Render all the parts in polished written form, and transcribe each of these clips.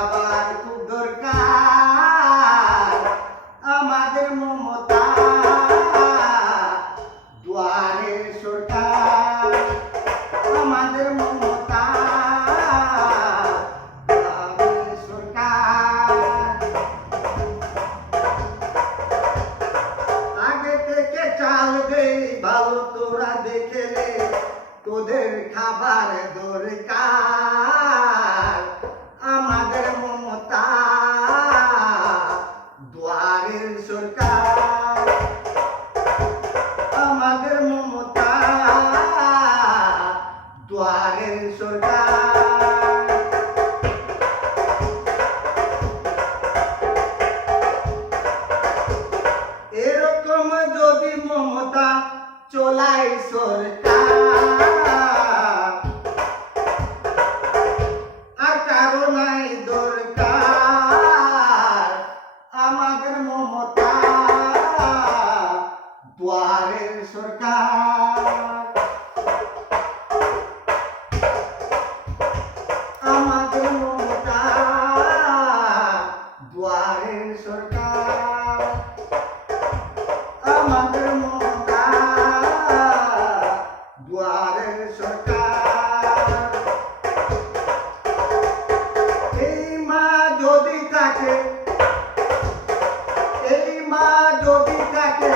খাবার খুব দরকার আমাদের মমতা দুয়ারের সরকার আমাদের মমতা দুয়ারের সরকার আগে থেকে চাল দেই ভালো তোরা দেখলে তোদের খাবার দরকার আমাদের মমতা দুয়ারের সরকার আমাদের মমতা দুয়ারের সরকার এরকম যদি মমতা চলাই সরকার আর কারো নাই দরকার আমাদের মমতা দুয়ারের সরকার আমাদের মমতা দুয়ারের সরকার আমাদের মমতা দুয়ারের সরকার এই মা যদি থাকে এই মা যদি থাকে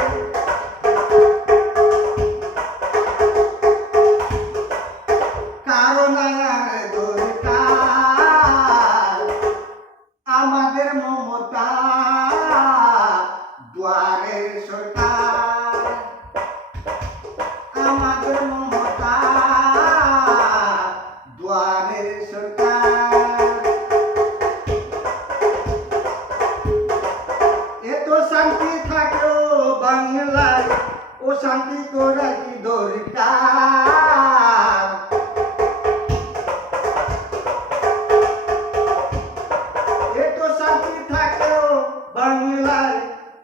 কারণ আর দরকার আমাদের মমতা দুয়ারের সরকার আমাদের মমতা দুয়ারের সরকার এত শান্তি থাকলো বাংলায় ও শান্তি করা কি দরকার এত শান্তি থাকলো বাংলায়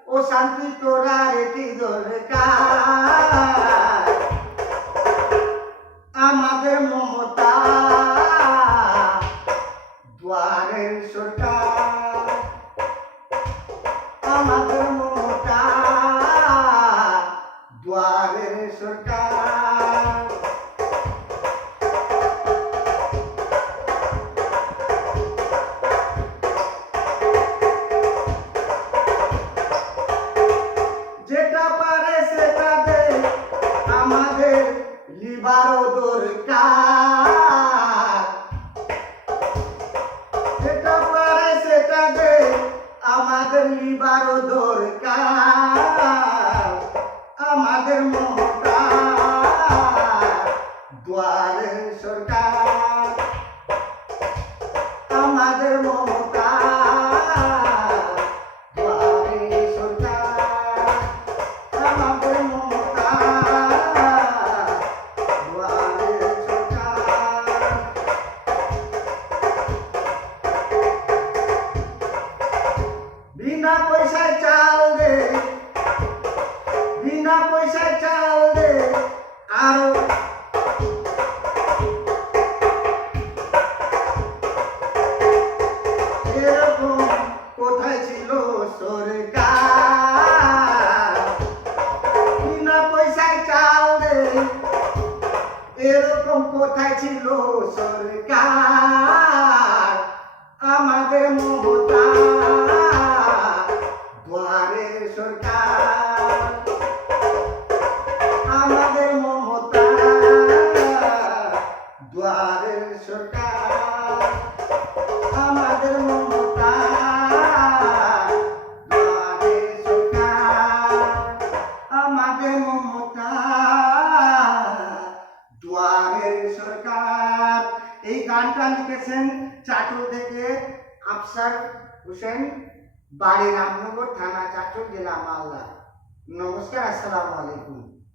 ও শান্তি করার কি দরকার আমাদের মমতা দুয়ারের সরকার আমাদের মমতা দুয়ারের সরকার যেটা পারে সেটা দে আমাদের লিবারও দরকার যেটা পারে সেটা দে আমাদের লিবারও দরকার আমাদের মমতা দুয়ারের সরকার আমাদের মমতা দুয়ারের সরকার আমাদের মমতা দুয়ারের সরকার বিনা পয়সায় চাল দে বিনা পয়সায় চাল দে আরো এরকম কোথায় ছিল সরকার বিনা পয়সায় চাল দে এরকম কোথায় ছিল সরকার আমাদের মমতা দুয়ারের সরকার আমাদের মমতা দুয়ারের সরকার আমাদের মমতা দুয়ারের সরকার আমাদের মমতা দুয়ারের সরকার এই গানটা লিখেছেন চাটুল থেকে আফসার হোসেন বাড়ি রামনগর থানা চাটুল জেলা মালদা নমস্কার আসসালামু আলাইকুম।